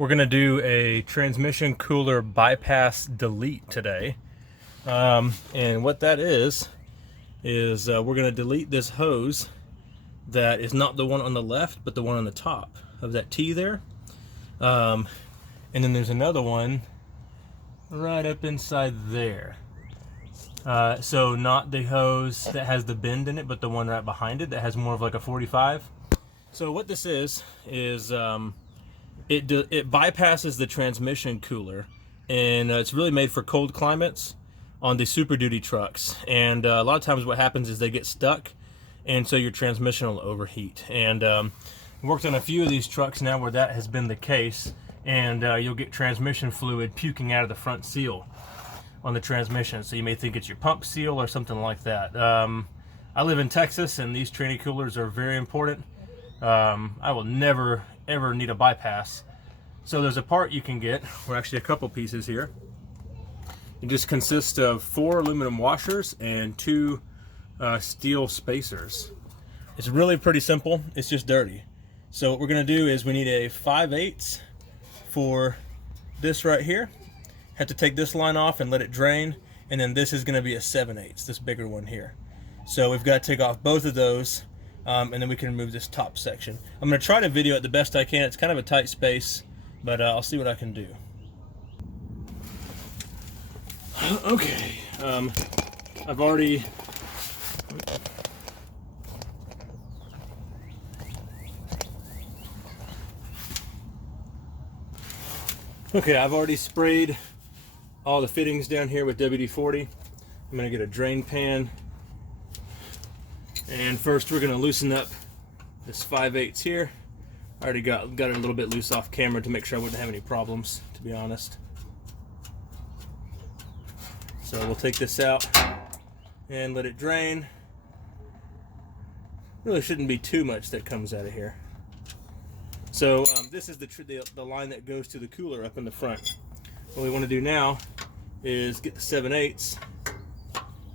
We're gonna do a transmission cooler bypass delete today. And what that is we're gonna delete this hose that is not the one on the left, but the one on the top of that T there. And then there's another one right up inside there. So not the hose that has the bend in it, but the one right behind it that has more of like a 45. So what this is it bypasses the transmission cooler, and it's really made for cold climates on the Super Duty trucks. And a lot of times what happens is they get stuck, and so your transmission will overheat. And worked on a few of these trucks now where that has been the case, and you'll get transmission fluid puking out of the front seal on the transmission. So you may think it's your pump seal or something like that. I live in Texas, and these tranny coolers are very important. I will never ever need a bypass. So there's a part you can get, or actually a couple pieces here. It just consists of 4 aluminum washers and 2 steel spacers. It's really pretty simple. It's just dirty. So what we're gonna do is we need a 5/8 for this right here. Have to take this line off and let it drain, and then this is gonna be a 7/8, this bigger one here. So we've got to take off both of those, and then we can remove this top section. I'm gonna try to video it the best I can. It's kind of a tight space, but I'll see what I can do. Okay, I've already sprayed all the fittings down here with WD-40. I'm gonna get a drain pan, and first we're gonna loosen up this 5/8 here. I already got it a little bit loose off camera to make sure I wouldn't have any problems, to be honest. So we'll take this out and let it drain. Really shouldn't be too much that comes out of here. So this is the line that goes to the cooler up in the front. What we want to do now is get the 7/8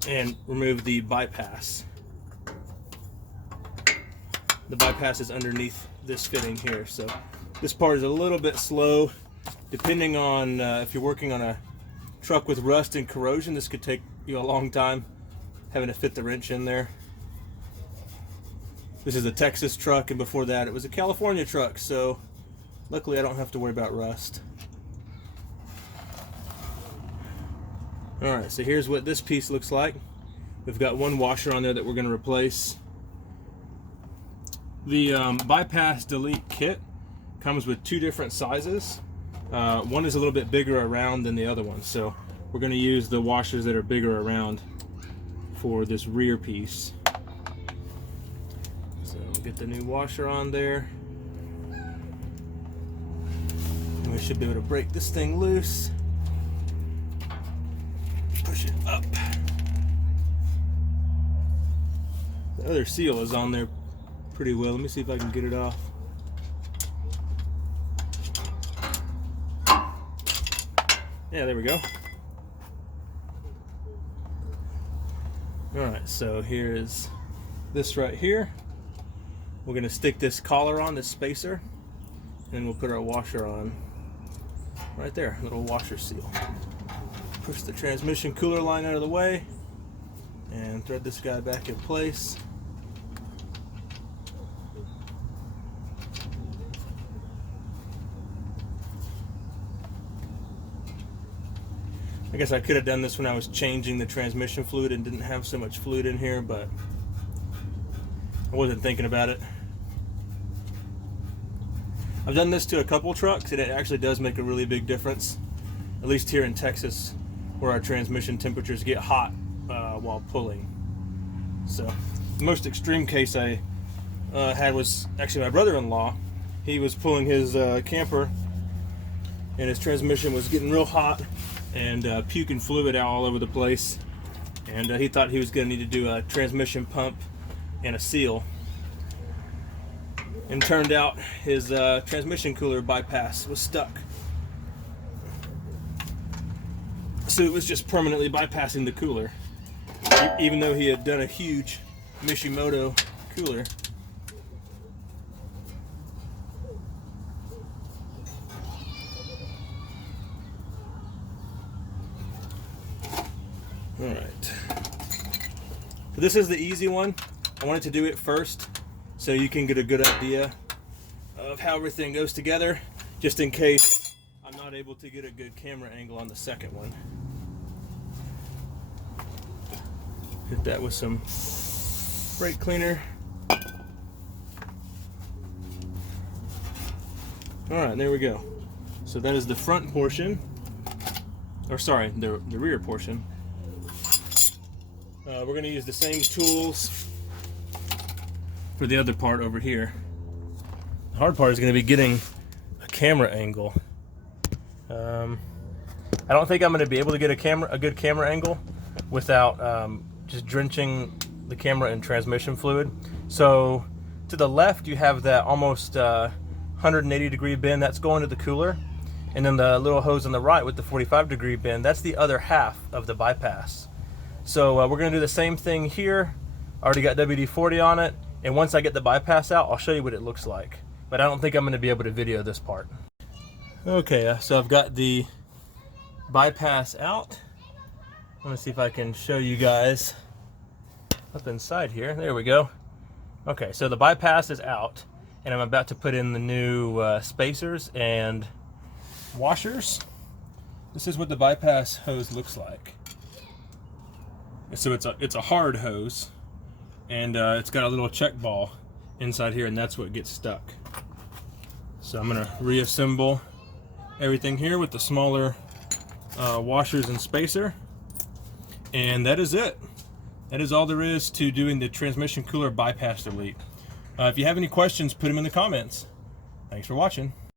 and remove the bypass. The bypass is underneath this fitting here, so this part is a little bit slow. Depending on if you're working on a truck with rust and corrosion, this could take you a long time having to fit the wrench in there. This is a Texas truck, and before that it was a California truck, so luckily I don't have to worry about rust. Alright, so here's what this piece looks like. We've got 1 washer on there that we're going to replace. The bypass delete kit comes with 2 different sizes. One is a little bit bigger around than the other one, so we're going to use the washers that are bigger around for this rear piece. So we'll get the new washer on there, and we should be able to break this thing loose. Push it up. The other seal is on there pretty well. Let me see if I can get it off. Yeah, there we go. Alright, so here is this right here. We're going to stick this collar on, this spacer, and then we'll put our washer on right there, little washer seal. Push the transmission cooler line out of the way and thread this guy back in place. I guess I could have done this when I was changing the transmission fluid and didn't have so much fluid in here, but I wasn't thinking about it. I've done this to a couple trucks, and it actually does make a really big difference, at least here in Texas, where our transmission temperatures get hot while pulling. So the most extreme case I had was actually my brother-in-law. He was pulling his camper, and his transmission was getting real hot and puking fluid out all over the place, and he thought he was going to need to do a transmission pump and a seal, and turned out his transmission cooler bypass was stuck. So it was just permanently bypassing the cooler, even though he had done a huge Mishimoto cooler. All right. So this is the easy one. I wanted to do it first so you can get a good idea of how everything goes together, just in case I'm not able to get a good camera angle on the second one. Hit that with some brake cleaner. Alright, there we go. So that is the front portion, or sorry, the rear portion. We're going to use the same tools for the other part over here. The hard part is going to be getting a camera angle. I don't think I'm going to be able to get a good camera angle without just drenching the camera in transmission fluid. So to the left you have that almost 180-degree bend that's going to the cooler, and then the little hose on the right with the 45-degree bend, that's the other half of the bypass. So we're going to do the same thing here. I already got WD-40 on it, and once I get the bypass out, I'll show you what it looks like. But I don't think I'm going to be able to video this part. Okay, so I've got the bypass out. I'm going to see if I can show you guys up inside here. There we go. Okay, so the bypass is out, and I'm about to put in the new spacers and washers. This is what the bypass hose looks like. So it's a hard hose, and it's got a little check ball inside here, and that's what gets stuck. So I'm gonna reassemble everything here with the smaller washers and spacer, and that is it. That is all there is to doing the transmission cooler bypass delete. If you have any questions, put them in the comments. Thanks for watching.